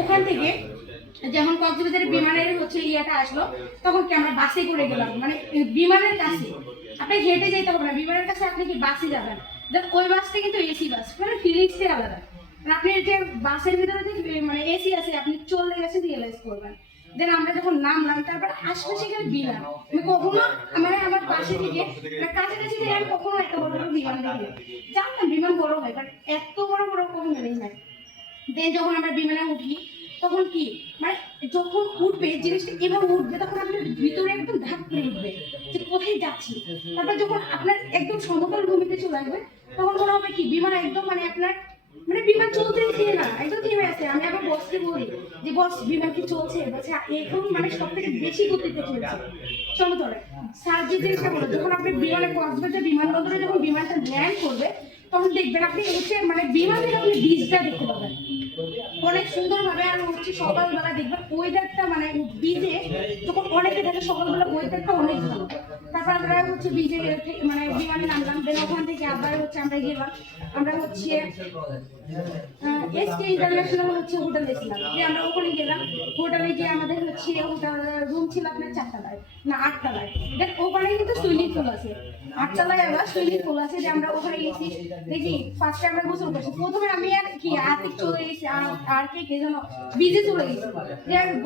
ওখান থেকে যেমন কক্সবাজারের বিমানের হচ্ছে ইয়েটা আসলো, তখন কি আমরা বাসে করে গেলাম, মানে বিমানের কাছে আপনি হেঁটে যেতে হবে না, বিমানের কাছে আপনি কি বাসে যাবেন, দেন ওই বাসটা কিন্তু এসি বাস, মানে ফিলিংসই আলাদা। আপনি যে বাসের ভিতরে যে মানে এসি আছে, আপনি চলে গেছে রিয়েলাইজ করবেন। দেন আমরা যখন নামলাম, তারপর আশপাশে গেলে বিমান, আমি কখনো মানে আমার পাশে থেকে মানে কাছাকাছি থেকে আমি কখনো এত বড় বড় বিমান দেখি, জানতাম বিমান বড় হয়, বাট এত বড় বড় কখনো দেখি নাই। দেন যখন আমরা বিমানে উঠি, তখন কি মানে যখন উঠবে জিনিসটা এভাবে উঠবে, তখন আপনার ভিতরে একদম ধাপ করে উঠবে যে কোথায় যাচ্ছি। তারপর যখন আপনার একদম সমতল ভূমিতে চলে আসবে, তখন মনে হবে কি বিমান একদম মানে আপনার মানে বিমান চলতেছে না, একদম থেমে আছে। আমি আবার বসকে বলি যে বস বিমান কি চলছে, বলছে এখন মানে সব থেকে বেশি গতিতে চলছে সমতলে। স্যার যে জিনিসটা বলে, যখন আপনি বিমানে কক্সবাজার বিমানবন্দরে যখন বিমানটা ল্যান্ড করবে, তখন দেখবেন আপনি হচ্ছে মানে বিমান থেকে আপনি বীজটা দেখতে পাবেন অনেক সুন্দরভাবে। আর হচ্ছে সকালবেলা দেখবেন ওয়েদারটা মানে বীজে যখন অনেকে থাকে সকালবেলা ওয়েদারটা অনেক ভালো। তারপর আমরা হচ্ছে বীজে মানে বিমানে নামলাম, দেন ওখান থেকে আবার হচ্ছে আমরা গেলাম, আমরা হচ্ছে এসকে ইন্টারন্যাশনাল হচ্ছে হোটেলে ছিলাম, যে আমরা ওখানে গেলাম। হোটেলে গিয়ে আমাদের হচ্ছে হোটেল রুম ছিল আপনার 4 তলায় না 8 তলায়। দেন ওখানে কিন্তু সুইমিং পুল আছে, 8 তলায় আবার সুইমিং পুল আছে। যে আমরা ওখানে গেছি, দেখি ফার্স্টে আমরা গোসল করছি। প্রথমে আমি আর কি আতিক চলে গেছি, আর কে কে যেন বিজে চলে গেছি।